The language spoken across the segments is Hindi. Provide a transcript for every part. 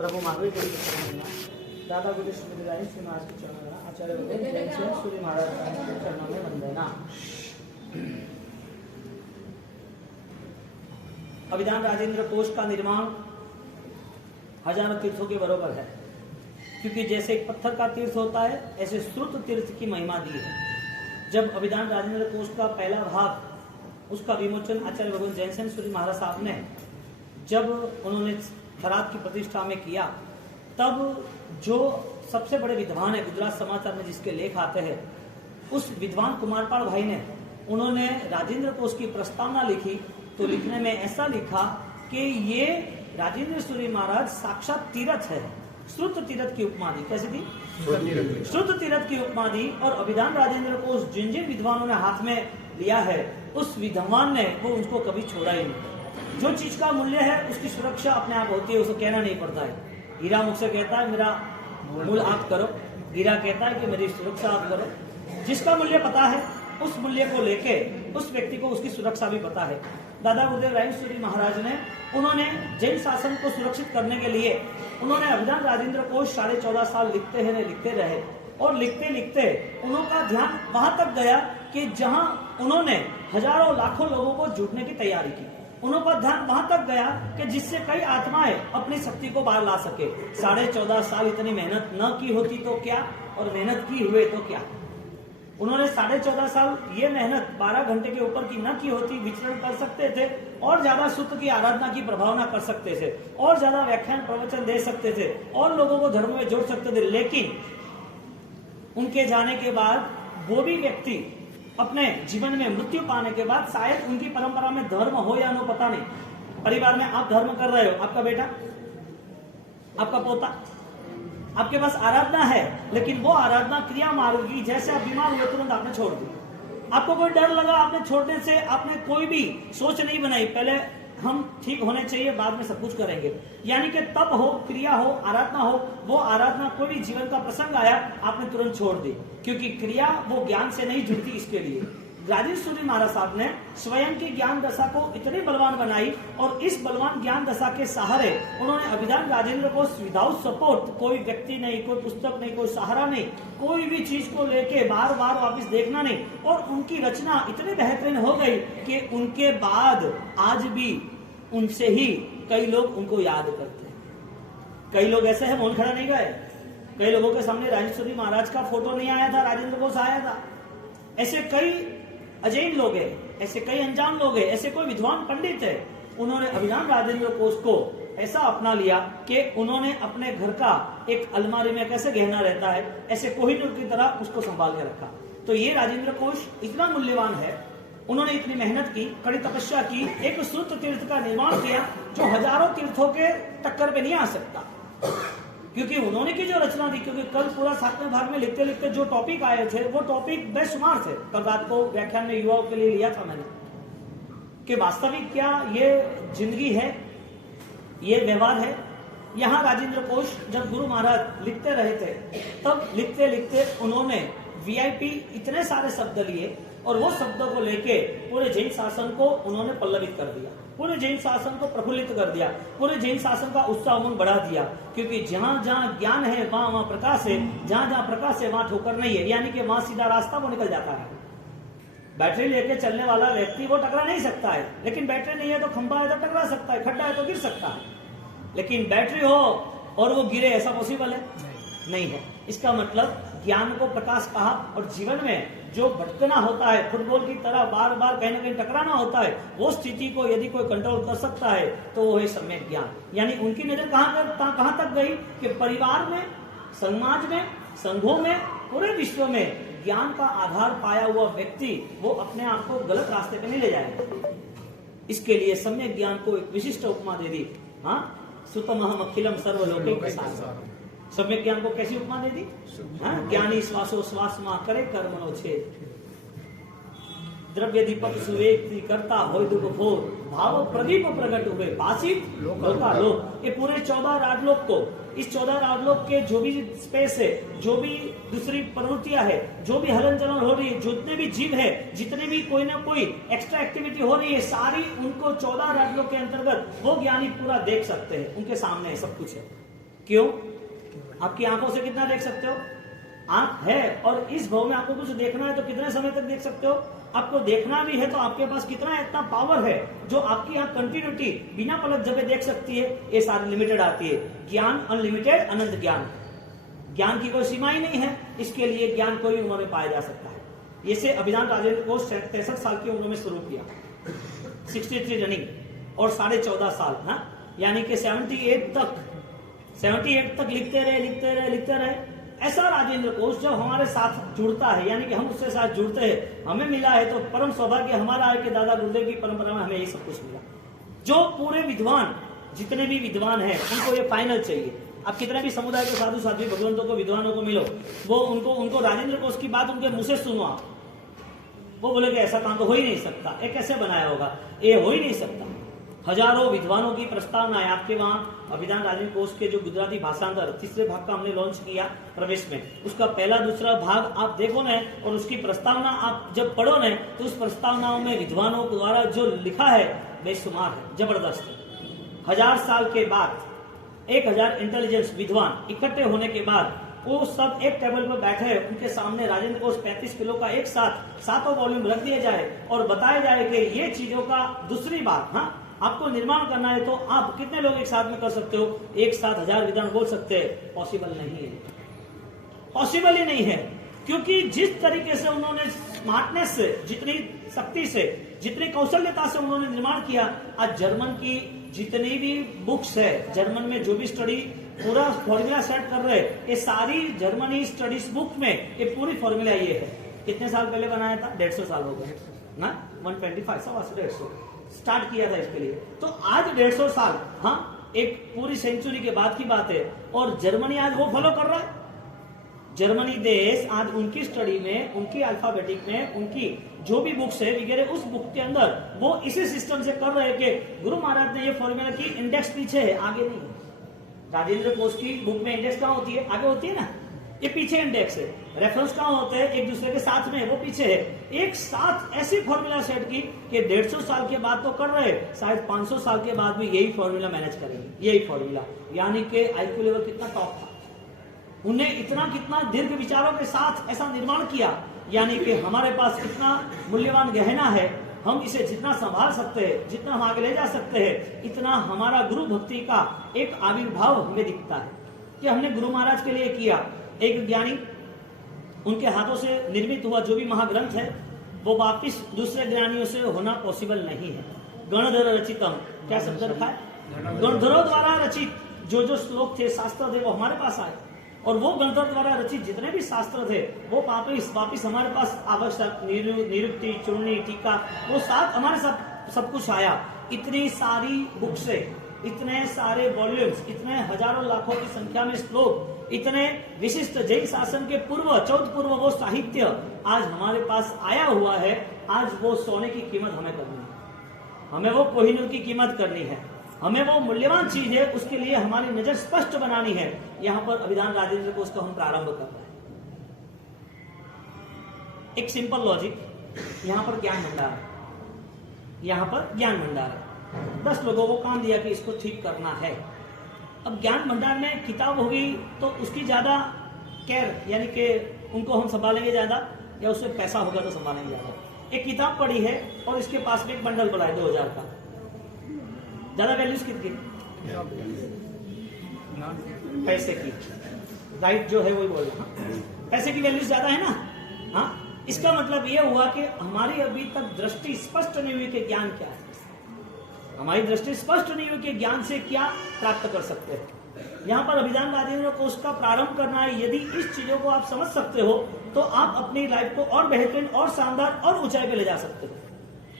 प्रभु माधवी गुरु दादा गुरु श्री महाराज के चरणों में आचार्य सूर्य महाराज के चरणों में वंदना। अभिधान राजेंद्र कोश का निर्माण हजारों तीर्थों के बरोबर है, क्योंकि जैसे एक पत्थर का तीर्थ होता है ऐसे श्रुत तीर्थ की महिमा दी है। जब अभिधान राजेंद्र कोश का पहला भाग उसका विमोचन आचार्य भगवान जैन सूर्य महाराज साहब ने जब उन्होंने खराब की प्रतिष्ठा में किया, तब जो सबसे बड़े विद्वान है, गुजरात समाचार में जिसके लेख आते हैं, उस विद्वान कुमारपाल भाई ने उन्होंने राजेंद्र कोश की प्रस्तावना लिखी। तो लिखने में ऐसा लिखा कि ये राजेंद्र सूर्य महाराज साक्षात तीर्थ है, श्रुत तीर्थ की उपमा दी। कैसी थी? श्रुत तीर्थ की उपमा दी। और अभिधान राजेंद्र कोश जिन जिन विद्वानों ने हाथ में लिया है, उस विद्वान ने वो उनको कभी छोड़ा ही नहीं। जो चीज का मूल्य है उसकी सुरक्षा अपने आप होती है, उसको कहना नहीं पड़ता है। हीरा मुझसे कहता है मेरा मूल आप करो, हीरा कहता है कि मेरी सुरक्षा आप करो। जिसका मूल्य पता है उस मूल्य को लेके उस व्यक्ति को उसकी सुरक्षा भी पता है। दादा गुरुदेव रायसूरी महाराज ने उन्होंने जैन शासन को सुरक्षित करने के लिए उन्होंने अभिधान राजेंद्र कोश 14.5 साल लिखते रहे। और लिखते लिखते उनका ध्यान वहां तक गया कि जहां उन्होंने हजारों लाखों लोगों को जुटने की तैयारी की, उनका ध्यान वहां तक गया कि जिससे कई आत्माएं अपनी शक्ति को बाहर ला सके। 14.5 साल इतनी मेहनत न की होती तो क्या, और मेहनत की हुए तो क्या। उन्होंने 14.5 साल ये मेहनत 12 घंटे के ऊपर की न की होती, विचरण कर सकते थे और ज्यादा शुद्ध की आराधना की प्रभावना कर सकते थे, और ज्यादा व्याख्यान प्रवचन दे सकते थे, और लोगों को धर्म में जोड़ सकते थे। लेकिन उनके जाने के बाद वो भी व्यक्ति अपने जीवन में मृत्यु पाने के बाद, शायद उनकी परंपरा में धर्म हो या न पता नहीं, परिवार में आप धर्म कर रहे हो, आपका बेटा, आपका पोता, आपके पास आराधना है, लेकिन वो आराधना क्रिया मार्ग की, जैसे आप बीमार हुए तुरंत आपने छोड़ दी। आपको कोई डर लगा, आपने छोड़ने से आपने कोई भी सोच नहीं बनाई, पहले हम ठीक होने चाहिए बाद में सब कुछ करेंगे। यानी कि तब हो, क्रिया हो, आराधना हो, वो आराधना कोई भी जीवन का प्रसंग आया आपने तुरंत छोड़ दी, क्योंकि क्रिया वो ज्ञान से नहीं जुड़ती। इसके लिए राजेंद्र सूर्य महाराज साहब ने स्वयं की ज्ञान दशा को इतनी बलवान बनाई, और इस बलवान ज्ञान दशा के सहारे उन्होंने अभिधान राजेंद्र को विदाउट सपोर्ट, कोई व्यक्ति नहीं, कोई पुस्तक नहीं, कोई सहारा नहीं, कोई भी चीज को लेके बार बार वापस देखना नहीं, और उनकी रचना इतनी बेहतरीन हो गई कि उनके बाद आज भी उनसे ही कई लोग उनको याद करते हैं। कई लोग ऐसे हैं मौन खड़ा नहीं गए, कई लोगों के सामने राजेंद्र सूर्य महाराज का फोटो नहीं आया था, राजेंद्र कोश आया था। ऐसे कई अजैन लोग हैं, ऐसे कई अनजान लोग हैं, ऐसे कोई विद्वान पंडित है, उन्होंने अभिधान राजेंद्र कोश को ऐसा अपना लिया कि उन्होंने अपने घर का एक अलमारी में कैसे गहना रहता है, ऐसे कोहिनूर की तरह उसको संभाल के रखा। तो ये राजेंद्र कोश इतना मूल्यवान है, उन्होंने इतनी मेहनत की, कड़ी तपस्या की, एक श्रुत तीर्थ का निर्माण किया जो हजारों तीर्थों के टक्कर पे नहीं आ सकता, क्योंकि उन्होंने की जो रचना थी। क्योंकि कल पूरा 7वें भाग में लिखते लिखते जो टॉपिक आए थे वो टॉपिक बेशुमार थे। कल रात को व्याख्यान में युवाओं के लिए लिया था मैंने, कि वास्तविक क्या ये जिंदगी है, ये व्यवहार है। यहाँ राजेंद्र कोश जब गुरु महाराज लिखते रहे थे, तब लिखते लिखते उन्होंने VIP इतने सारे शब्द लिए, और वो शब्दों को लेके पूरे जैन शासन को उन्होंने पल्लवित कर दिया, पूरे जैन शासन को प्रफुल्लित कर दिया, पूरे जैन शासन का उत्साह उमंग बढ़ा दिया। क्योंकि जहां जहां ज्ञान है वहां वहां प्रकाश है, जहां जहां प्रकाश है वहां ठोकर नहीं है, यानी कि वहां सीधा रास्ता वो निकल जाता है। बैटरी लेके चलने वाला व्यक्ति वो टकरा नहीं सकता है, लेकिन बैटरी नहीं है तो खंभा है तो टकरा सकता है, खड्डा है तो गिर सकता है। लेकिन बैटरी हो और वो गिरे, ऐसा पॉसिबल है? नहीं है। इसका मतलब ज्ञान को प्रकाश कहा, और जीवन में जो भटकना होता है, फुटबॉल की तरह बार बार कहीं ना कहीं टकराना होता है, वो स्थिति को यदि कोई कंट्रोल कर सकता है तो वो है सम्यक ज्ञान। यानी उनकी नजर कहां तक गई कि परिवार में, समाज में, संघों में, पूरे विश्व में ज्ञान का आधार पाया हुआ व्यक्ति वो अपने आप को गलत रास्ते पे नहीं ले जाएगा। इसके लिए सम्यक ज्ञान को एक विशिष्ट उपमा दे दी। हाँ, सुतमहम अखिलम सर्वलोकैक सार। सम्यक ज्ञान को कैसी उपमा दे दी? ज्ञानी श्वासो श्वास मां करे कर्मनो छेद, द्रव्य दीपक सुवेक्ति करता होय दुख भोर, भाव प्रदीप प्रकट हुए भाषित लोकालोक। ये पूरे 14 राजलोक को, इस 14 राजलोक के जो भी स्पेस है, जो भी दूसरी प्रवृत्तियां है, जो भी हलन चलन हो रही है, जितने भी जीव है, जितने भी कोई ना कोई एक्स्ट्रा एक्टिविटी हो रही है, सारी उनको 14 राजलोक के अंतर्गत वो ज्ञानी पूरा देख सकते हैं, उनके सामने सब कुछ है। क्यों? आपकी आंखों से कितना देख सकते हो? आंख है, और इस भाव में आपको कुछ देखना है तो कितने समय तक देख सकते हो? आपको देखना भी है तो आपके पास कितना इतना पावर है जो आपकी यहाँ कंटिन्यूटी बिना पलक जबे देख सकती है। ये सारी लिमिटेड आती है। ज्ञान अनलिमिटेड, अनंत ज्ञान। ज्ञान की कोई सीमा ही नहीं है, इसके लिए ज्ञान कोई भी उम्र में पाया जा सकता है। इसे अभिधान राजेंद्र को 63 साल की उम्र में शुरू किया, 63 रनिंग, और 14.5 साल, हाँ, यानी कि 78 तक लिखते रहे। ऐसा राजेंद्र कोश जब हमारे साथ जुड़ता है, यानी कि हम उसके साथ जुड़ते हैं, हमें मिला है तो परम सौभाग्य हमारा है कि दादा गुरुदेव की परंपरा में हमें ये सब कुछ मिला। जो पूरे विद्वान, जितने भी विद्वान हैं, उनको ये फाइनल चाहिए। आप कितने भी समुदाय के साधु साध्वी भगवंतों को, विद्वानों को मिलो, वो उनको राजेंद्र कोश की बात उनके मुंह से सुनो आप, वो बोले कि ऐसा काम तो हो ही नहीं सकता, ये कैसे बनाया होगा, ये हो ही नहीं सकता। हजारों विद्वानों की प्रस्तावना है आपके वहाँ अभिधान राजेंद्र कोश के जो गुजराती भाषांतर 3रे भाग का हमने लॉन्च किया प्रवेश में, उसका पहला दूसरा भाग आप देखो न, और उसकी प्रस्तावना आप जब पढ़ो न, तो उस प्रस्तावनाओं में विद्वानों द्वारा जो लिखा है बेशुमार है, जबरदस्त है। 1000 साल के बाद 1000 इंटेलिजेंस विद्वान इकट्ठे होने के बाद वो सब एक टेबल पर बैठे, उनके सामने राजेंद्र कोश 35 किलो का एक साथ 7 वॉल्यूम रख दिए जाए और बताया जाए कि ये चीजों का दूसरी बात, हाँ, आपको निर्माण करना है तो आप कितने लोग एक साथ में कर सकते हो? एक साथ 1000 विद्वान बोल सकते हैं? पॉसिबल नहीं है, पॉसिबल ही नहीं है। क्योंकि जिस तरीके से उन्होंने स्मार्टनेस से, जितनी शक्ति से, जितनी कौशल्यता से उन्होंने निर्माण किया, आज जर्मन की जितनी भी बुक्स है, जर्मन में जो भी स्टडी पूरा फॉर्मूला सेट कर रहे हैं, ये सारी जर्मनी स्टडीज बुक में ये पूरी फॉर्मूला ये है। कितने साल पहले बनाया था? 150 साल हो गए ना, 125 150 स्टार्ट किया था इसके लिए। तो आज 150 साल, हाँ, एक पूरी सेंचुरी के बाद की बात है, और जर्मनी आज वो फॉलो कर रहा है। जर्मनी देश आज उनकी स्टडी में, उनकी अल्फाबेटिक में, उनकी जो भी बुक्स है वगैरह, उस बुक के अंदर वो इसी सिस्टम से कर रहे हैं कि गुरु महाराज ने ये फॉर्मूला की, इंडेक्स पीछे है, आगे नहीं है। राजेंद्र कोश की बुक में इंडेक्स कहाँ होती है? आगे होती है ना, ये पीछे इंडेक्स है। रेफरेंस कहाँ होते हैं? एक दूसरे के साथ में, वो पीछे है। एक साथ ऐसी फॉर्मूला सेट की कि 150 साल के बाद तो कर रहे, शायद 500 साल के बाद भी यही फॉर्मूला मैनेज करेंगे, यही फॉर्मूला। यानी कि आईक्यू लेवल कितना टॉप था, उन्हें इतना कितना दीर्घ विचारों के साथ ऐसा निर्माण किया। यानी कि हमारे पास इतना मूल्यवान गहना है, हम इसे जितना संभाल सकते हैं, जितना हम आगे ले जा सकते हैं, इतना हमारा गुरु भक्ति का एक आविर्भाव हमें दिखता है कि हमने गुरु महाराज के लिए किया। एक ज्ञानी, उनके हाथों से निर्मित हुआ जो भी महाग्रंथ है, वो वापिस दूसरे ज्ञानियों से होना पॉसिबल नहीं है। गणधर रचितम, क्या शब्द रखा है? गणधरों द्वारा रचित जो जो श्लोक थे, शास्त्र थे, वो हमारे पास आए, और वो गणधर द्वारा रचित जितने भी शास्त्र थे वो वापिस हमारे पास आवश्यक निरुक्ति, चूर्णी, टीका, वो साथ हमारे साथ सब कुछ आया। इतनी सारी बुक्स है, इतने सारे वॉल्यूम्स, इतने हजारों लाखों की संख्या में श्लोक, इतने विशिष्ट जैन शासन के पूर्व, चौथ वो साहित्य आज हमारे पास आया हुआ है। आज वो सोने की कीमत हमें करनी है, हमें वो कोहिनूर की कीमत करनी है, हमें वो मूल्यवान चीज है, उसके लिए हमारी नजर स्पष्ट बनानी है। यहाँ पर अभिधान राजेंद्र कोश को हम प्रारंभ कर रहे हैं। एक सिंपल लॉजिक, यहाँ पर ज्ञान भंडार है, यहाँ पर ज्ञान भंडार है, 10 लोगों को काम दिया कि इसको ठीक करना है। अब ज्ञान भंडार में किताब होगी तो उसकी ज्यादा केयर, यानी कि उनको हम संभालेंगे ज्यादा, या उसमें पैसा होगा तो संभालेंगे ज्यादा। एक किताब पड़ी है और इसके पास में एक बंडल पड़ा है 2000 का, ज्यादा वैल्यूज कितनी? पैसे की, राइट जो है वही बोल रहा हूं, पैसे की वैल्यूज ज्यादा है ना। हाँ, इसका मतलब ये हुआ कि हमारी अभी तक दृष्टि स्पष्ट नहीं हुई कि ज्ञान क्या है, हमारी दृष्टि स्पष्ट नहीं हुई कि ज्ञान से क्या प्राप्त कर सकते हैं। यहाँ पर अभिधान राजेंद्र कोश का प्रारंभ करना है। यदि इस चीजों को आप समझ सकते हो तो आप अपनी लाइफ को और बेहतरीन और शानदार और ऊंचाई पे ले जा सकते हो।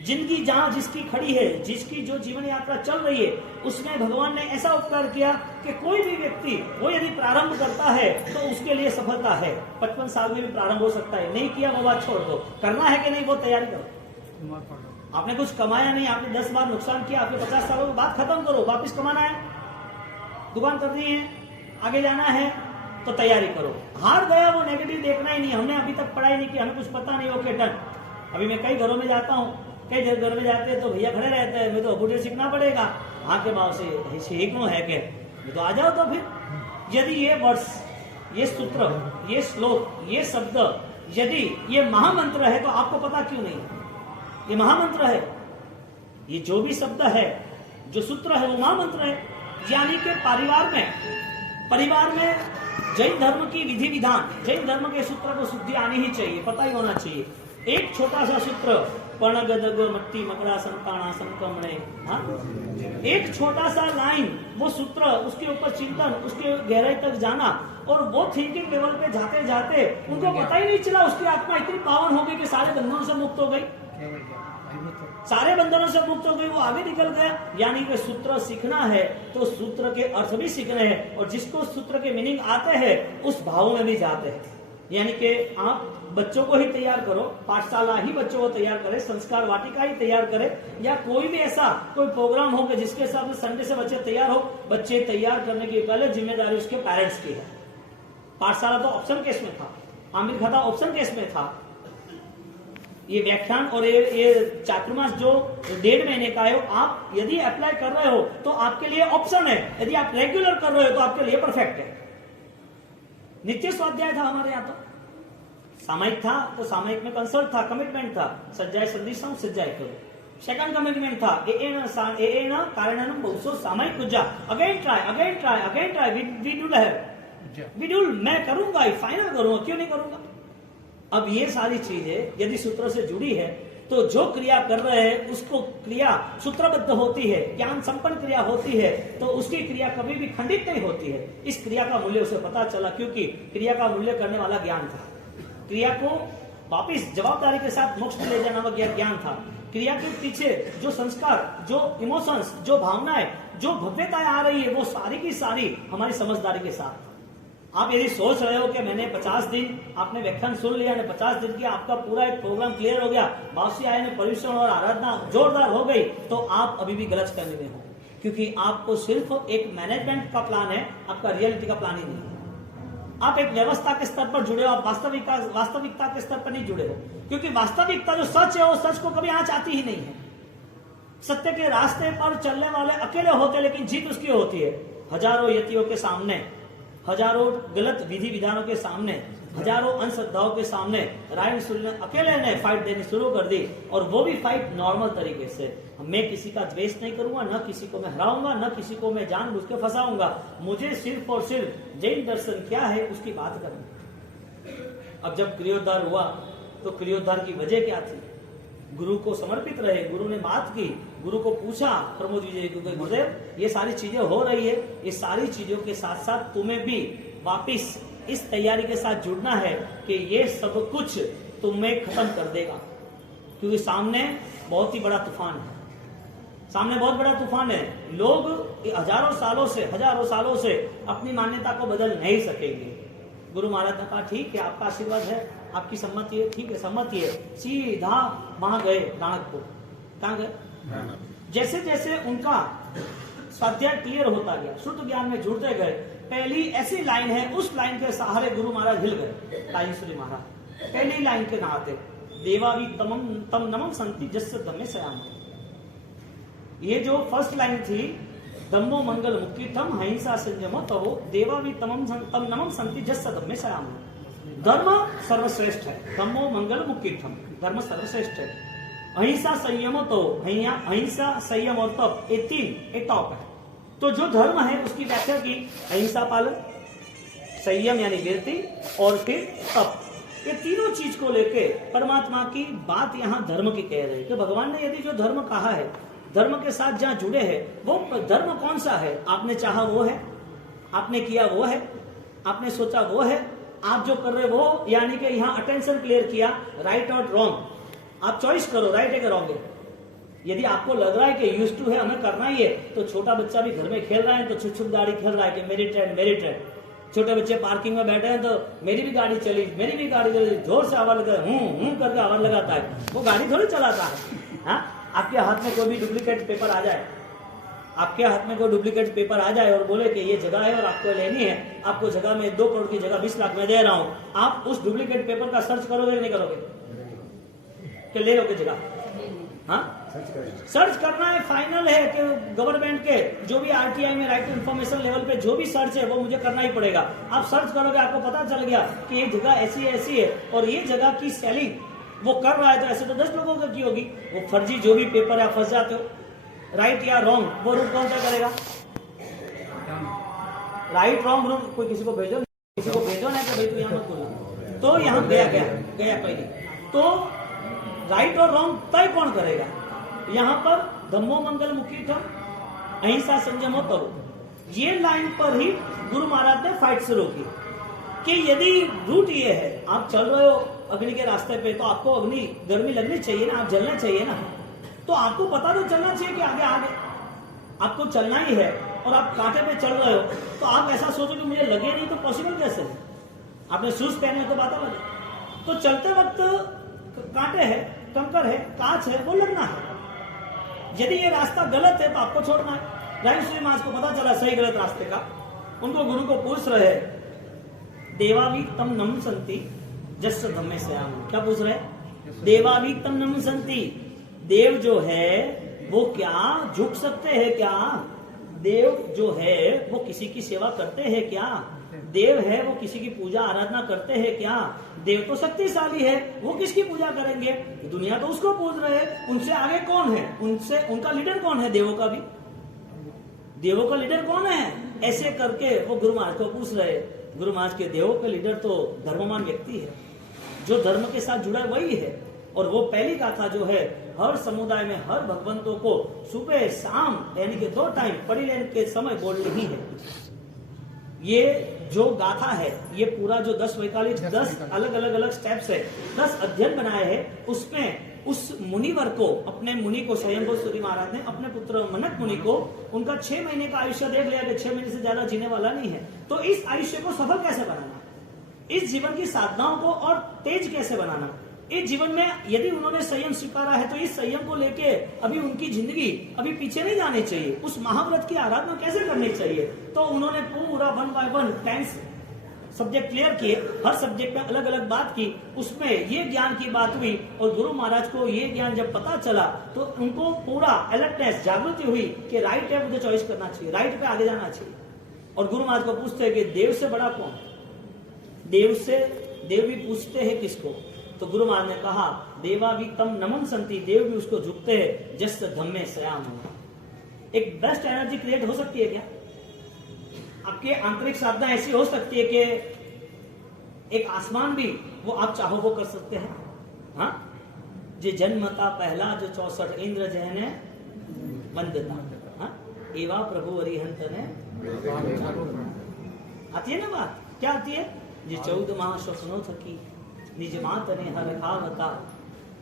जिंदगी जहां जिसकी खड़ी है, जिसकी जो जीवन यात्रा चल रही है, उसमें भगवान ने ऐसा उपकार किया कि कोई भी व्यक्ति वो यदि प्रारंभ करता है तो उसके लिए सफलता है। 55 साल में भी प्रारंभ हो सकता है, नहीं किया वो बात छोड़ दो, करना है कि नहीं वो तैयारी करो। आपने कुछ कमाया नहीं, आपने 10 बार नुकसान किया, आपने 50 सालों में बात खत्म करो, वापिस कमाना है, दुकान करनी है, आगे जाना है तो तैयारी करो। हार गया वो नेगेटिव देखना ही नहीं, हमने अभी तक पढ़ाई नहीं की, हमें कुछ पता नहीं, ओके डन। अभी मैं कई घरों में जाता हूँ, कई घर में जाते हैं तो भैया खड़े रहते हैं, मैं तो अबूटे सीखना पड़ेगा, हाँ के भाव से सीखना है के, तो आ जाओ तो फिर यदि ये वर्ड्स, ये सूत्र, ये श्लोक, ये शब्द, यदि ये महामंत्र है तो आपको पता क्यों नहीं? ये महामंत्र है। ये जो भी शब्द है, जो सूत्र है, वो महामंत्र है। यानी कि परिवार में जैन धर्म की विधि विधान, जैन धर्म के सूत्र को शुद्धि आनी ही चाहिए, पता ही होना चाहिए। एक छोटा सा सूत्र, पर्ण गदग मट्टी मकड़ा संताना संकमणे, हाँ, एक छोटा सा लाइन, वो सूत्र, उसके ऊपर चिंतन, उसके गहराई तक जाना, और वो थिंकिंग लेवल पे जाते जाते उनको पता ही नहीं चला, उसकी आत्मा इतनी पावन हो गई कि सारे बंधनों से मुक्त हो गई, सारे बंधनों से मुक्त हो गई, वो आगे निकल गया। यानी कि सूत्र सीखना है तो सूत्र के अर्थ भी सीखने हैं, और जिसको सूत्र के मीनिंग आते हैं उस भाव में भी जाते हैं। यानी कि आप बच्चों को ही तैयार करो, पाठशाला ही बच्चों को तैयार करे, संस्कार वाटिका ही तैयार करे, या कोई भी ऐसा कोई प्रोग्राम हो कि जिसके हिसाब से संडे से बच्चे तैयार हो, बच्चे तैयार करने की पहले जिम्मेदारी उसके पेरेंट्स की है। पाठशाला तो ऑप्शन केस में था, आमिर खाता ऑप्शन केस में था। ये व्याख्यान और ये चातुर्मास जो 1.5 महीने का है, आप यदि अप्लाई कर रहे हो तो आपके लिए ऑप्शन है, यदि आप रेगुलर कर रहे हो तो आपके लिए परफेक्ट है। नित्य स्वाध्याय था हमारे यहाँ, तो सामयिक था तो सामयिक में कंसल्ट था, कमिटमेंट था, सज्जाय संदेशम सज्जाय करो। सेकंड कमिटमेंट था एएन कारणम बहुसो सामयिक पूजा, अगेन ट्राई विडुल, मैं करूंगा, फाइनल करूंगा, क्यों नहीं करूंगा। अब ये सारी चीजें यदि सूत्र से जुड़ी है तो जो क्रिया कर रहे हैं उसको क्रिया सूत्रबद्ध होती है, ज्ञान संपन्न क्रिया होती है, तो उसकी क्रिया कभी भी खंडित नहीं होती है। इस क्रिया का मूल्य उसे पता चला, क्योंकि क्रिया का मूल्य करने वाला ज्ञान था। क्रिया को वापिस जवाबदारी के साथ मोक्ष में ले जाना वाला ज्ञान था। क्रिया के पीछे जो संस्कार, जो इमोशंस, जो भावनाएं, जो भव्यताएं आ रही है, वो सारी की सारी हमारी समझदारी के साथ। आप यदि सोच रहे हो कि मैंने 50 दिन आपने व्याख्यान सुन लिया, 50 दिन की आपका पूरा एक प्रोग्राम क्लियर हो गया, बासी आय ने परिश्रम और आराधना जोरदार हो गई, तो आप अभी भी गलत करने में हो, क्योंकि आपको सिर्फ एक मैनेजमेंट का प्लान है, आपका रियलिटी का प्लान ही नहीं है। आप एक व्यवस्था के स्तर पर जुड़े हो, आप वास्तविकता के स्तर पर नहीं जुड़े हो, क्योंकि वास्तविकता जो सच है वो सच को कभी आंच आती ही नहीं है। सत्य के रास्ते पर चलने वाले अकेले होते, लेकिन जीत उसकी होती है। हजारों यतियों के सामने, हजारों गलत विधि विधानों के सामने, हजारों अंधश्रद्धाओं के सामने रायन सूर्य ने अकेले ने फाइट देनी शुरू कर दी, और वो भी फाइट नॉर्मल तरीके से। मैं किसी का द्वेष नहीं करूंगा, न किसी को मैं हराऊंगा, न किसी को मैं जानबूझ के फंसाऊंगा। मुझे सिर्फ और सिर्फ जैन दर्शन क्या है उसकी बात करनी। अब जब क्रियोद्धार हुआ तो क्रियोद्धार की वजह क्या थी? गुरु को समर्पित रहे, गुरु ने बात की, गुरु को पूछा प्रमोद विजय को, गुरुदेव ये सारी चीजें हो रही है, ये सारी चीजों के साथ साथ तुम्हें भी वापिस इस तैयारी के साथ जुड़ना है कि ये सब कुछ तुम्हें खत्म कर देगा, क्योंकि सामने बहुत ही बड़ा तूफान है, सामने बहुत बड़ा तूफान है। लोग हजारों सालों से अपनी मान्यता को बदल नहीं सकेंगे। गुरु महाराज ने कहा ठीक है, आपका आशीर्वाद है, आपकी सम्मति है, ठीक है सम्मति है। सीधा वहां गए राणकपुर। कहां गए? जैसे जैसे उनका स्वाध्याय क्लियर होता गया, शुद्ध ज्ञान में जुड़ते गए, पहली ऐसी लाइन है, उस लाइन के सहारे गुरु महाराज हिल गए। ताईश्वरी महाराज पहली लाइन के नहाते, देवावी तम नमम संति जस्य दम्मे सयाम। ये जो फर्स्ट लाइन थी, दम्मो मंगल मुक्तिथम अहिंसा संयम तवो देवावी तम नमम संति जस्य दम्मे सयाम। धर्म सर्वश्रेष्ठ है, दम्मो मंगल मुक्तिथम, धर्म सर्वश्रेष्ठ है। अहिंसा संयम तो अहिंसा संयम और तप, ये तीन एक टॉप है। तो जो धर्म है उसकी व्याख्या की, अहिंसा पालन, संयम यानी वीरती, और फिर तप। ये तीनों चीज को लेके परमात्मा की बात यहाँ धर्म की कह रहे हैं कि भगवान ने यदि जो धर्म कहा है, धर्म के साथ जहाँ जुड़े हैं, वो धर्म कौन सा है? आपने चाहा वो है, आपने किया वो है, आपने सोचा वो है, आप जो कर रहे वो, यानी कि यहाँ अटेंशन क्लियर किया, राइट और रॉन्ग। आप चॉइस करो, राइट है कि रॉन्ग है। यदि आपको लग रहा है कि यूज टू है, हमें करना ही है, तो छोटा बच्चा भी घर में खेल रहा है तो छुप छुप गाड़ी खेल रहा है कि मेरी ट्रेन। छोटे बच्चे पार्किंग में बैठे हैं तो मेरी भी गाड़ी चली, जोर से आवाज लगा, हूं करके आवाज लगाता है, वो गाड़ी थोड़ी चलाता है। हाँ, आपके हाथ में कोई भी डुप्लीकेट पेपर आ जाए, आपके हाथ में कोई डुप्लीकेट पेपर आ जाए और बोले कि ये जगह है और आपको लेनी है, आपको जगह में 2 करोड़ की जगह 20 लाख में दे रहा हूं, आप उस डुप्लीकेट पेपर का सर्च करोगे नहीं करोगे कि ले लो के जगह? हाँ, सर्च करना है, फाइनल है कि गवर्नमेंट के जो भी आरटीआई में राइट टू इन्फॉर्मेशन लेवल पे जो भी सर्च है वो मुझे करना ही पड़ेगा। आप सर्च करोगे आपको पता चल गया कि ये जगह ऐसी है और ये जगह की सेलिंग वो कर रहा है, तो ऐसे तो 10 लोगों की होगी। वो फर्जी जो भी पेपर है आप फंस जाते हो, राइट या रॉन्ग वो रूट कौन तय करेगा? राइट रॉन्ग रूट कोई किसी को भेजो ना कि भाई तू यहाँ मत बोलो, तो यहाँ गया पहले। तो राइट और रॉन्ग तय कौन करेगा? यहाँ पर धम्मो मंगल मुखी था, अहिंसा संयमो तरो, ये लाइन पर ही गुरु महाराज ने फाइट शुरू की कि यदि रूट ये है, आप चल रहे हो अग्नि के रास्ते पे, तो आपको अग्नि गर्मी लगनी चाहिए ना, आप जलना चाहिए ना, तो आपको पता तो चलना चाहिए कि आगे आपको चलना ही है और आप कांटे पे चल रहे हो, तो आप ऐसा सोचो कि मुझे लगे नहीं, तो पॉसिबल कैसे है? आपने शूज पहने तो बात अलग है। तो चलते वक्त कांटे है, कंकर है, कांच है, वो लगना है। यदि ये रास्ता गलत है तो आपको छोड़ना है। राम श्री महाराज को पता चला सही गलत रास्ते का, उनको गुरु को पूछ रहे देवावी तम नम संति जस धम्मे से आम, क्या पूछ रहे? देवावी तम नम संति, देव जो है वो क्या झुक सकते हैं क्या? देव जो है वो किसी की सेवा करते हैं क्या? देव है वो किसी की पूजा आराधना करते हैं क्या? देव तो शक्तिशाली है, वो किसकी पूजा करेंगे? दुनिया तो उसको पूज रहे हैं, उनसे आगे कौन है? उनका लीडर कौन है? देवों का भी, देवों का लीडर कौन है? ऐसे करके वो गुरु महाराज को पूछ रहे। गुरु महाराज के देवों के लीडर तो धर्ममान व्यक्ति है, जो धर्म के साथ जुड़ा वही है। और वो पहली गाथा जो है हर समुदाय में हर भगवंतों को सुबह शाम यानी कि 2 टाइम पढ़ी लेने के समय बोलनी ही है। ये जो गाथा है, ये पूरा जो 10 वैकल्पिक 10 अलग स्टेप्स है, 10 अध्ययन बनाए हैं, उसमें उस मुनिवर को, अपने मुनि को, स्वयंभू सूर्य महाराज ने अपने पुत्र मनक मुनि को, उनका 6 महीने का आयुष्य देख लिया कि 6 महीने से ज्यादा जीने वाला नहीं है, तो इस आयुष्य को सफल कैसे बनाना, इस जीवन की साधनाओं को और तेज कैसे बनाना, इस जीवन में यदि उन्होंने संयम स्वीकारा है तो इस संयम को लेके अभी उनकी जिंदगी अभी पीछे नहीं जानी चाहिए, उस महाव्रत की आराधना कैसे करनी चाहिए। तो उन्होंने पूरा 1 by 1 10 सब्जेक्ट क्लियर किए, हर सब्जेक्ट में अलग अलग बात की, उसमें ये ज्ञान की बात हुई। और गुरु महाराज को ये ज्ञान जब पता चला तो उनको पूरा अलर्टनेस, जागृति हुई कि राइट है, मुझे चॉइस करना चाहिए, राइट पे आगे जाना चाहिए। और गुरु महाराज को पूछते हैं कि देव से बड़ा कौन? देव भी पूछते हैं किसको? तो गुरु महाराज ने कहा देवा भी तम नमन संति, देव भी उसको झुकते हैं जस धम्मे सयाम। एक बेस्ट एनर्जी क्रिएट हो सकती है क्या? आपके आंतरिक साधना ऐसी हो सकती है कि एक आसमान भी वो आप चाहो वो कर सकते हैं। हाँ, जे जन्मता पहला जो 64 इंद्र जैने वंदता, हाँ, एवा प्रभु अरिहंत ने आती है ना बात, क्या आती है? जे 14 माह स्वप्नो थकी निज मात ने हर खावता,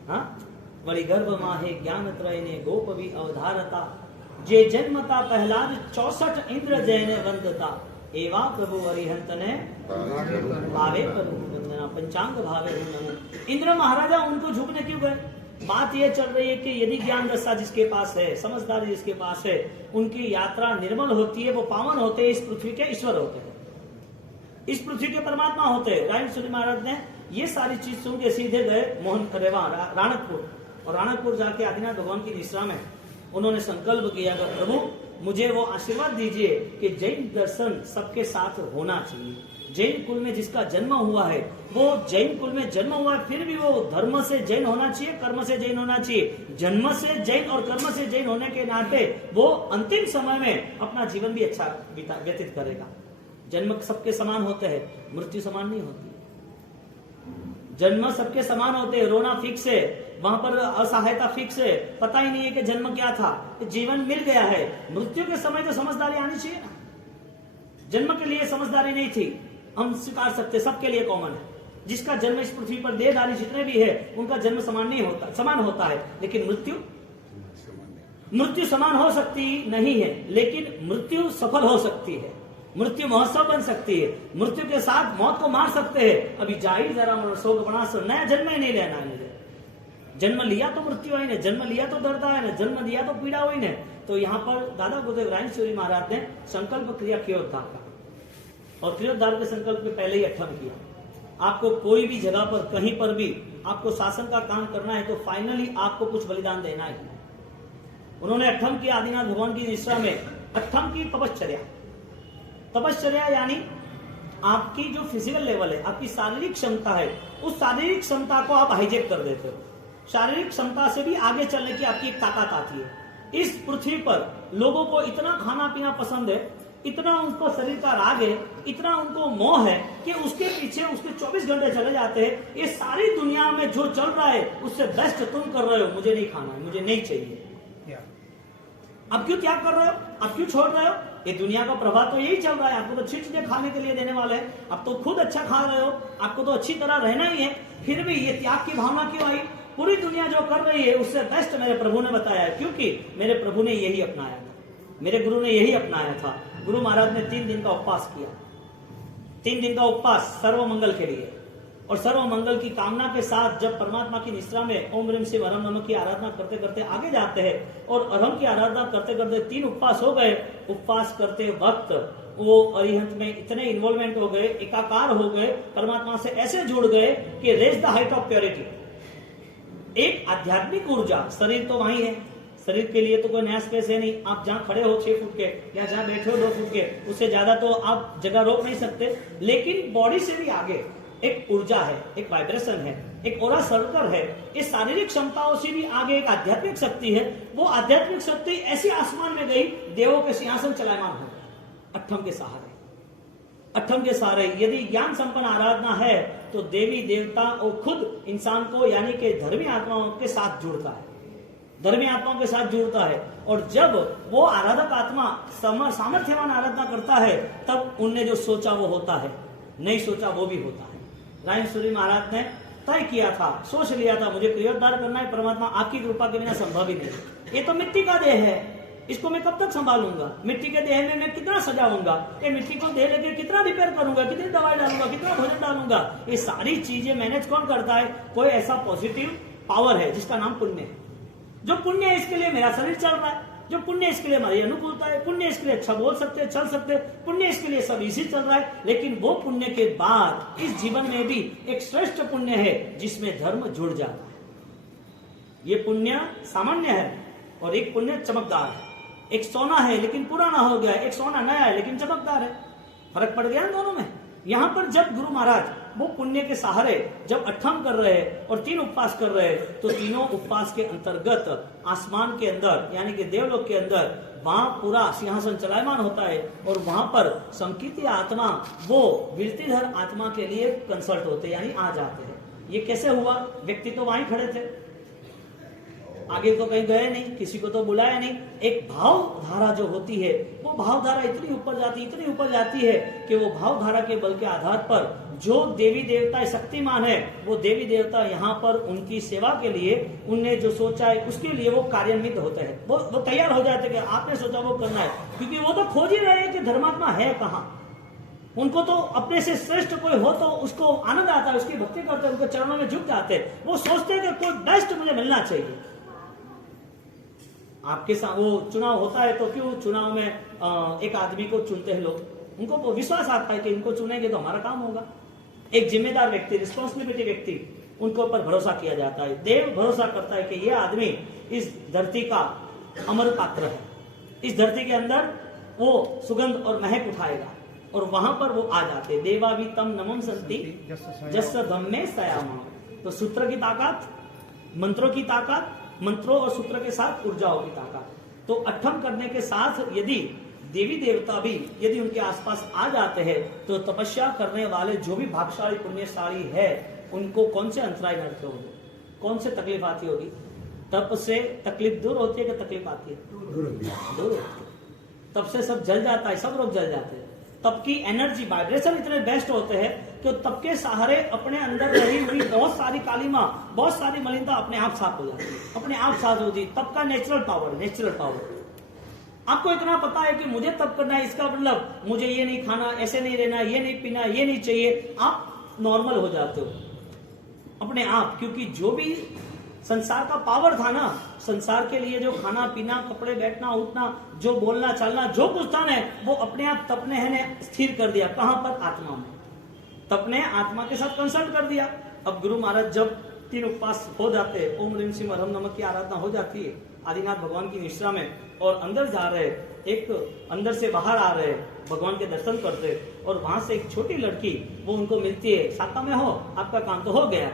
हाँ, बड़ी गर्भ माहे ज्ञान त्रय ने गोप भी अवधारता, जे जन्मता पहलाज 64 इंद्र जैने वंदता, एवा प्रभु अरिहंत ने भावे पर वंदना, पंचांग भावे नमो। इंद्र महाराजा उनको झुकने क्यों गए? बात यह चल रही है कि यदि ज्ञान दशा जिसके पास है, समझदारी जिसके पास है, उनकी यात्रा निर्मल होती है, वो पावन होते हैं, इस पृथ्वी के ईश्वर होते हैं, इस पृथ्वी के परमात्मा होते हैं। राम सूर्य महाराज ने ये सारी चीज सुन के सीधे गए मोहन रेवा राणकपुर, और राणकपुर जाके आदिनाथ भगवान की निश्रा में उन्होंने संकल्प किया कि प्रभु मुझे वो आशीर्वाद दीजिए कि जैन दर्शन सबके साथ होना चाहिए। जैन कुल में जिसका जन्म हुआ है, वो जैन कुल में जन्म हुआ है, फिर भी वो धर्म से जैन होना चाहिए, कर्म से जैन होना चाहिए। जन्म से जैन और कर्म से जैन होने के नाते वो अंतिम समय में अपना जीवन भी अच्छा व्यतीत करेगा। जन्म सबके समान होते हैं, मृत्यु समान नहीं होती। जन्म सबके समान होते हैं, रोना फिक्स है, वहां पर असहायता फिक्स है, पता ही नहीं है कि जन्म क्या था, जीवन मिल गया है। मृत्यु के समय तो समझदारी आनी चाहिए ना। जन्म के लिए समझदारी नहीं थी, हम स्वीकार सकते, सबके लिए कॉमन है। जिसका जन्म इस पृथ्वी पर देहधारी जितने भी है उनका जन्म समान होता है, लेकिन मृत्यु समान हो सकती नहीं है, लेकिन मृत्यु सफल हो सकती है। मृत्यु महोत्सव बन सकती है, मृत्यु के साथ मौत को मार सकते हैं। अभी जाहिर जरा शोक बना सो, नया जन्म ही नहीं लेना है मुझे। जन्म लिया तो मृत्यु आई न, जन्म लिया तो दर्द आया न, जन्म दिया तो पीड़ा हुई न। तो यहाँ पर दादा गुरुदेव राय सूरी महाराज ने संकल्प क्रिया क्रियोद्धार का, और क्रियोद्धार के संकल्प के पहले ही अठम किया। आपको कोई भी जगह पर कहीं पर भी आपको शासन का काम करना है तो फाइनली आपको कुछ बलिदान देना है। उन्होंने अट्ठम की आदिनाथ भगवान की निष्ठा में अट्ठम की तपश्चर्या यानी आपकी जो फिजिकल लेवल है, आपकी शारीरिक क्षमता है, उस शारीरिक क्षमता को आप हाईजेक कर देते हो। शारीरिक क्षमता से भी आगे चलने की आपकी एक ताकत आती है। इस पृथ्वी पर लोगों को इतना खाना पीना पसंद है, इतना उनको शरीर का राग है, इतना उनको मोह है कि उसके पीछे उसके 24 घंटे चले जाते हैं। ये सारी दुनिया में जो चल रहा है उससे बेस्ट तुम कर रहे हो, मुझे नहीं खाना है, मुझे नहीं चाहिए। अब क्यों त्याग कर रहे हो, अब क्यों छोड़ रहे हो? ये दुनिया का प्रभाव तो यही चल रहा है। आपको तो अच्छी चीजें खाने के लिए देने वाले हैं, आप तो खुद अच्छा खा रहे हो, आपको तो अच्छी तरह रहना ही है, फिर भी ये त्याग की भावना क्यों आई? पूरी दुनिया जो कर रही है उससे बेस्ट मेरे प्रभु ने बताया है, क्योंकि मेरे प्रभु ने यही अपनाया था, मेरे गुरु ने यही अपनाया था। गुरु महाराज ने 3 दिन का उपवास किया, 3 दिन का उपवास सर्व मंगल के लिए, और सर्व मंगल की कामना के साथ जब परमात्मा की निष्ठा में ओम ह्रीम शिव हरम नमः की आराधना करते करते आगे जाते हैं, और अरहम की आराधना करते करते 3 उपवास हो गए। उपवास करते वक्त वो अरिहंत में इतने इन्वॉल्वमेंट हो गए, एकाकार हो गए, परमात्मा से ऐसे जुड़ गए कि raise the height of purity. एक आध्यात्मिक ऊर्जा, शरीर तो वही है, शरीर के लिए तो कोई नया स्पेस है नहीं। आप जहां खड़े हो 6 फुट के या जहां बैठे हो 2 फुट के, उससे ज्यादा तो आप जगह रोक नहीं सकते, लेकिन बॉडी से भी आगे एक ऊर्जा है, एक वाइब्रेशन है, एक ऑरा सर्कल है। इस शारीरिक क्षमताओं से भी आगे एक आध्यात्मिक शक्ति है। वो आध्यात्मिक शक्ति ऐसी आसमान में गई, देवों के सिंहासन चलायमान हो गए अट्ठम के सहारे। अट्ठम के सहारे यदि ज्ञान संपन्न आराधना है तो देवी देवता और खुद इंसान को यानी कि धर्मी आत्माओं के साथ जुड़ता है, धर्मी आत्माओं के साथ जुड़ता है। और जब वो आराधक आत्मा सामर्थ्यवान आराधना करता है, तब उनने जो सोचा वो होता है, नहीं सोचा वो भी होता है। रायन सूरी महाराज ने तय किया था, सोच लिया था, मुझे क्रियोद्धार करना है, परमात्मा आपकी कृपा के बिना संभव ही नहीं। ये तो मिट्टी का देह है, इसको मैं कब तक संभालूंगा? मिट्टी के देह में मैं कितना सजाऊंगा? ये मिट्टी को देह लेके कितना रिपेयर करूंगा, कितनी दवाई डालूंगा, कितना भोजन डालूंगा? ये सारी चीजें मैनेज कौन करता है? कोई ऐसा पॉजिटिव पावर है जिसका नाम पुण्य है। जो पुण्य है इसके लिए मेरा शरीर चल रहा है, जो पुण्य इसके लिए हमारी अनुकूलता है, पुण्य इसके लिए अच्छा बोल सकते हैं, चल सकते हैं, पुण्य इसके लिए सब इसी चल रहा है। लेकिन वो पुण्य के बाद इस जीवन में भी एक श्रेष्ठ पुण्य है जिसमें धर्म जुड़ जाता है। ये पुण्य सामान्य है और एक पुण्य चमकदार है। एक सोना है लेकिन पुराना हो गया, एक सोना नया है लेकिन चमकदार है। फर्क पड़ गया दोनों में। यहां पर जब गुरु महाराज वो पुण्य के सहारे जब अट्ठम कर रहे हैं और 3 उपवास कर रहे हैं, तो तीनों उपवास के अंतर्गत आसमान के अंदर यानी कि देवलोक के अंदर वहां पूरा सिंहासन चलायमान होता है, और वहां पर संकीर्ति आत्मा वो वृत्तिधर आत्मा के लिए कंसल्ट होते हैं, यानी आ जाते हैं। ये कैसे हुआ? व्यक्ति तो वहीं खड़े थे, आगे तो कहीं गए नहीं, किसी को तो बुलाया नहीं। एक भाव धारा जो होती है वो भाव धारा इतनी ऊपर जाती है कि वो भाव धारा के बल के आधार पर जो देवी देवता शक्तिमान है, वो देवी देवता यहाँ पर उनकी सेवा के लिए उनने जो सोचा है उसके लिए वो कार्यान्वित होते हैं, वो तैयार हो जाते हैं कि आपने सोचा वो करना है। क्योंकि वो तो खोज ही रहे हैं कि धर्मात्मा है कहाँ। उनको तो अपने से श्रेष्ठ कोई हो तो उसको आनंद आता है, उसकी भक्ति करते हैं, उनके चरणों में झुक जाते हैं। वो सोचते हैं कि कोई बेस्ट मुझे मिलना चाहिए। आपके साथ वो चुनाव होता है तो क्यों चुनाव में एक आदमी को चुनते हैं लोग, उनको विश्वास आता है कि इनको चुनेंगे तो हमारा काम होगा। एक जिम्मेदार व्यक्ति, रिस्पॉन्सिबिलिटी व्यक्ति, उनके ऊपर भरोसा किया जाता है। देव भरोसा करता है कि ये आदमी इस धरती का अमर पात्र है, इस धरती के अंदर वो सुगंध और महक उठाएगा, और वहां पर वो आ जाते। देवा भी तम नमम संति जस धम्मे सयामा। तो सूत्र की ताकत, मंत्रों की ताकत, मंत्रों और सूत्र के साथ ऊर्जाओं की ताकत। तो अट्ठम करने के साथ यदि देवी देवता भी यदि उनके आसपास आ जाते हैं तो तपस्या करने वाले जो भी भाग्यशाली पुण्यशाली है उनको कौन से अंतराय नड़ते होंगे, कौन से तकलीफ आती होगी? तप से तकलीफ दूर होती है कि तकलीफ आती है? दूर होती है। तब से सब जल जाता है, सब लोग जल जाते हैं। तब की एनर्जी वाइब्रेशन इतने बेस्ट होते हैं कि तब के सहारे अपने अंदर रही हुई बहुत सारी कालिमा, बहुत सारी मलिनता अपने आप साफ हो जाती है, अपने आप साफ होती है। तब का नेचुरल पावर। आपको इतना पता है कि मुझे तब करना है, इसका मतलब मुझे ये नहीं खाना, ऐसे नहीं रहना, ये नहीं पीना, ये नहीं चाहिए। आप नॉर्मल हो जाते हो अपने आप, क्योंकि जो भी संसार का पावर था ना, संसार के लिए जो खाना पीना, कपड़े, बैठना उठना, जो बोलना चलना, जो कुछ था ना, वो अपने आप तपने है ने स्थिर कर दिया। कहां पर? आत्मा में। तपने आत्मा के साथ कंसल्ट कर दिया। अब गुरु महाराज जब 3 उपवास हो जाते, ओम ह्रीम शिव हरम नमः की आराधना हो जाती है, आदिनाथ भगवान की निश्रा में और अंदर जा रहे, एक अंदर से बाहर आ रहे, भगवान के दर्शन करते, और वहां से एक छोटी लड़की वो उनको मिलती है, साता में हो, आपका काम तो हो गया।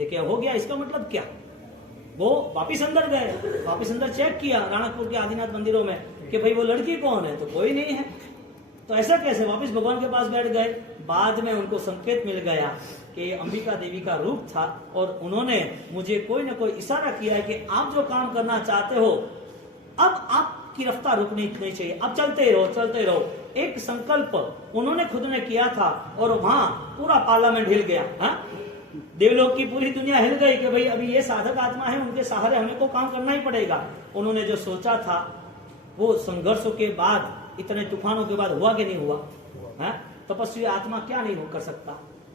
क्या हो गया, इसका मतलब क्या? वो वापिस अंदर गए, वापिस अंदर चेक किया राणकपुर के आदिनाथ मंदिरों में कि भाई वो लड़की कौन है, तो कोई नहीं है। तो ऐसा कैसे? वापिस भगवान के पास बैठ गए। बाद में उनको संकेत मिल गया कि अंबिका देवी का रूप था और उन्होंने मुझे कोई ना कोई इशारा किया है कि आप जो काम करना चाहते हो, अब आपकी रफ्तार रुकनी नहीं चाहिए, अब चलते रहो, चलते रहो। एक संकल्प उन्होंने खुद ने किया था और वहां पूरा पार्लियामेंट हिल गया। हाँ, देवलोक की पूरी दुनिया हिल गई कि भाई अभी ये साधक आत्मा है, उनके सहारे हमें को काम करना ही पड़ेगा। उन्होंने जो सोचा था वो संघर्षों के बाद, इतने तूफानों के बाद हुआ कि नहीं हुआ? है? तपस्वी आत्मा क्या नहीं कर सकता?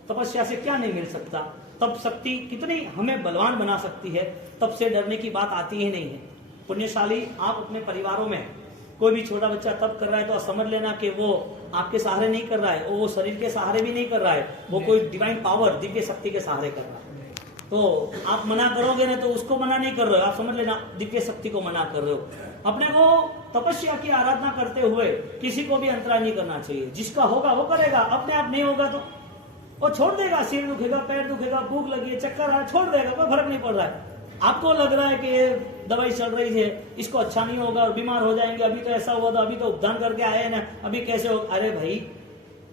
तपस्या से क्या नहीं मिल सकता? तब शक्ति कितनी हमें बलवान बना सकती है, तब से डरने की बात आती ही नहीं है। पुण्यशाली आप अपने परिवारों में कोई भी छोटा बच्चा तप कर रहा है तो समझ लेना कि वो आपके सहारे नहीं कर रहा है, वो शरीर के सहारे भी नहीं कर रहा है, वो कोई डिवाइन पावर, दिव्य शक्ति के सहारे कर रहा है। तो आप मना करोगे ना तो उसको मना नहीं कर रहे हो, आप समझ लेना दिव्य शक्ति को मना कर रहे हो। अपने को तपस्या की आराधना करते हुए किसी को भी अंतराय नहीं करना चाहिए। जिसका होगा वो करेगा, अपने आप नहीं होगा तो वो छोड़ देगा। सिर दुखेगा, पैर दुखेगा, भूख लगी है, चक्कर आ, छोड़ देगा, कोई फर्क नहीं पड़ रहा है। आपको लग रहा है कि ये दवाई चल रही है, इसको अच्छा नहीं होगा और बीमार हो जाएंगे, अभी तो ऐसा हुआ था, अभी तो उपदान करके आए हैं ना, अभी कैसे हो? अरे भाई,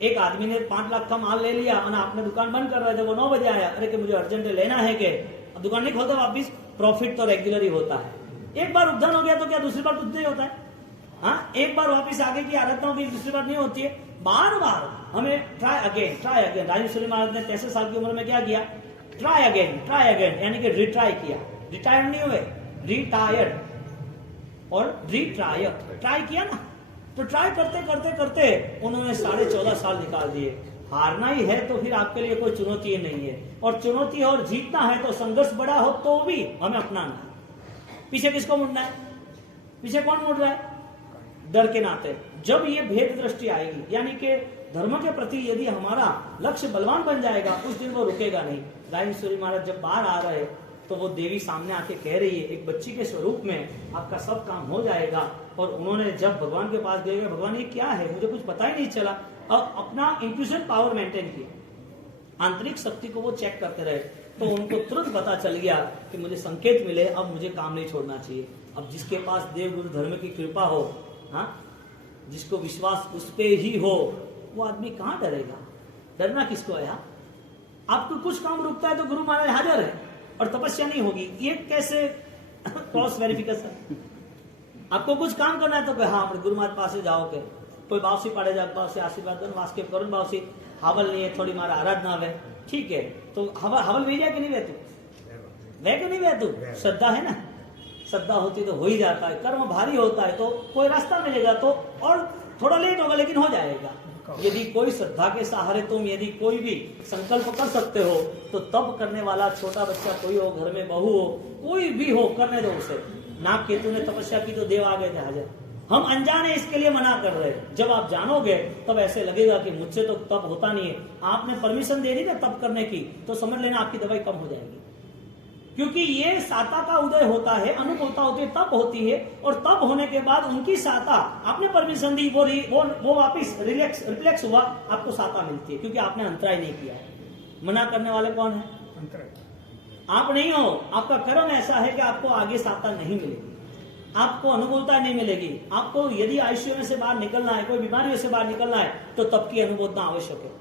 एक आदमी ने 5 लाख का माल ले लिया और आपने दुकान बंद कर रहे थे, वो 9 बजे आया, अरे कि मुझे अर्जेंट लेना है, कि दुकान नहीं खोलते वापिस। प्रॉफिट तो रेगुलर ही होता है। एक बार उपदान हो गया तो क्या दूसरी बार कुछ नहीं होता है? हाँ, एक बार वापिस आगे की आराधना होगी, दूसरी बार नहीं होती है। बार बार हमें try again, try again. Rajeshwari Maharaj ने 63 साल की उम्र में क्या किया? ट्राई अगेन, यानी कि रिट्राई किया। रिटायर नहीं हुए, रिटायर्ड और रिट्राई, ट्राई किया ना। तो ट्राई करते करते करते उन्होंने 14.5 साल निकाल दिए। हारना ही है तो फिर आपके लिए कोई चुनौती नहीं है, और चुनौती और जीतना है तो संघर्ष बड़ा हो तो भी हमें अपनाना है। पीछे किसको मुड़ना है? पीछे कौन मुड़ रहा है? डर के नाते। जब ये भेद दृष्टि आएगी, यानी कि धर्म के प्रति यदि हमारा लक्ष्य बलवान बन जाएगा, उस दिन वो रुकेगा नहीं। राजेश्वरी महाराज जब बाहर आ रहे तो वो देवी सामने आके कह रही है, एक बच्ची के स्वरूप में आपका सब काम हो जाएगा। और उन्होंने जब भगवान के पास गए, भगवान ये क्या है, मुझे कुछ पता ही नहीं चला, और अपना इंट्यूशन पावर मेंटेन किया, आंतरिक शक्ति को वो चेक करते रहे। तो उनको तुरंत पता चल गया कि मुझे संकेत मिले, अब मुझे काम नहीं छोड़ना चाहिए। अब जिसके पास देव गुरु धर्म की कृपा हो, हाँ, जिसको विश्वास उस पे ही हो, वो आदमी कहाँ डरेगा? डरना किसको है? आपको कुछ काम रुकता है तो गुरु महाराज हाजिर है और तपस्या नहीं होगी, ये कैसे क्रॉस वेरिफिकेशन? आपको कुछ काम करना है तो हाँ गुरु महाराज पास जाओ के कोई बावसी पाड़े जा, बावसी आशीर्वाद दो, वास्के करुण बावसी हावल नहीं है, थोड़ी मारा आराधना है, ठीक है। तो हवल वे कि नहीं वे तू, वे कि नहीं वे तू? श्रद्धा है ना, श्रद्धा होती तो हो ही जाता है। कर्म भारी होता है तो कोई रास्ता मिलेगा, तो और थोड़ा लेट होगा लेकिन हो जाएगा। यदि कोई श्रद्धा के सहारे तुम यदि कोई भी संकल्प कर सकते हो तो तब करने वाला छोटा बच्चा कोई हो, घर में बहू हो, कोई भी हो, करने दो उसे। नाग केतु ने तपस्या की तो देव आ गए थे हाजिर। हम अनजाने इसके लिए मना कर रहे हैं। जब आप जानोगे तब ऐसे लगेगा कि मुझसे तो तप होता नहीं है। आपने परमिशन दे दी ना तप करने की, तो समझ लेना आपकी दवाई कम हो जाएगी, क्योंकि ये साता का उदय होता है, अनुभवता होती है, तप होती है, और तप होने के बाद उनकी साता, आपने परमिशन दी, वो वापिस रिफ्लेक्स हुआ, आपको साता मिलती है, क्योंकि आपने अंतराय नहीं किया है। मना करने वाले कौन है? आप नहीं हो। आपका कर्म ऐसा है कि आपको आगे साता नहीं मिलेगी, आपको अनुभवता नहीं मिलेगी। आपको यदि आयुष्य में से बाहर निकलना है, कोई बीमारियों से बाहर निकलना है, तो तप की अनुभवता आवश्यक है।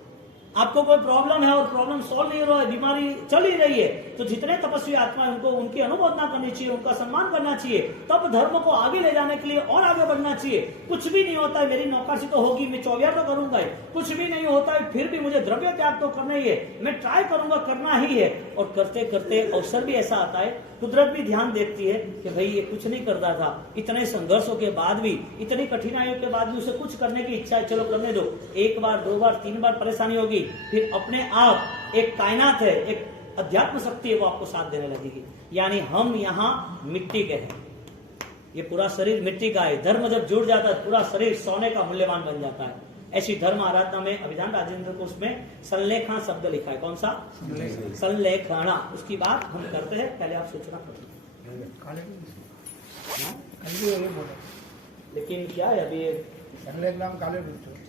आपको कोई प्रॉब्लम है और प्रॉब्लम सॉल्व नहीं हो रहा है, बीमारी चल ही रही है, तो जितने तपस्वी आत्मा है उनको उनकी अनुमोदना करनी चाहिए, उनका सम्मान करना चाहिए। तब धर्म को आगे ले जाने के लिए और आगे बढ़ना चाहिए। कुछ भी नहीं होता है, मेरी नौकरी तो होगी, मैं 24 तो करूंगा ही, कुछ भी नहीं होता है, फिर भी मुझे द्रव्य त्याग तो करना ही है, मैं ट्राई करूंगा, करना ही है। और करते करते अवसर भी ऐसा आता है, कुदरत भी ध्यान देती है कि भाई ये कुछ नहीं करता था, इतने संघर्षों के बाद भी, इतनी कठिनाइयों के बाद भी उसे कुछ करने की इच्छा है, चलो करने दो। 1 बार 2 बार 3 बार परेशानी होगी, फिर अपने आप एक कायनात है, एक अध्यात्म शक्ति है, वो आपको साथ देने लगेगी। यानी हम यहाँ मिट्टी के हैं, ये पूरा शरीर मिट्टी का है। धर्म जब जुड़ जाता है पूरा शरीर सोने का मूल्यवान बन जाता है। ऐसी धर्म आराधना में अभिधान राजेंद्र कोश में संलेखना शब्द लिखा है। कौन सा? संलेखना। उसकी बात हम करते हैं, पहले आप सूचना करें। हाँ? कल भी ये बोले लेकिन क्या है अभी सगले नाम काले बिट्टू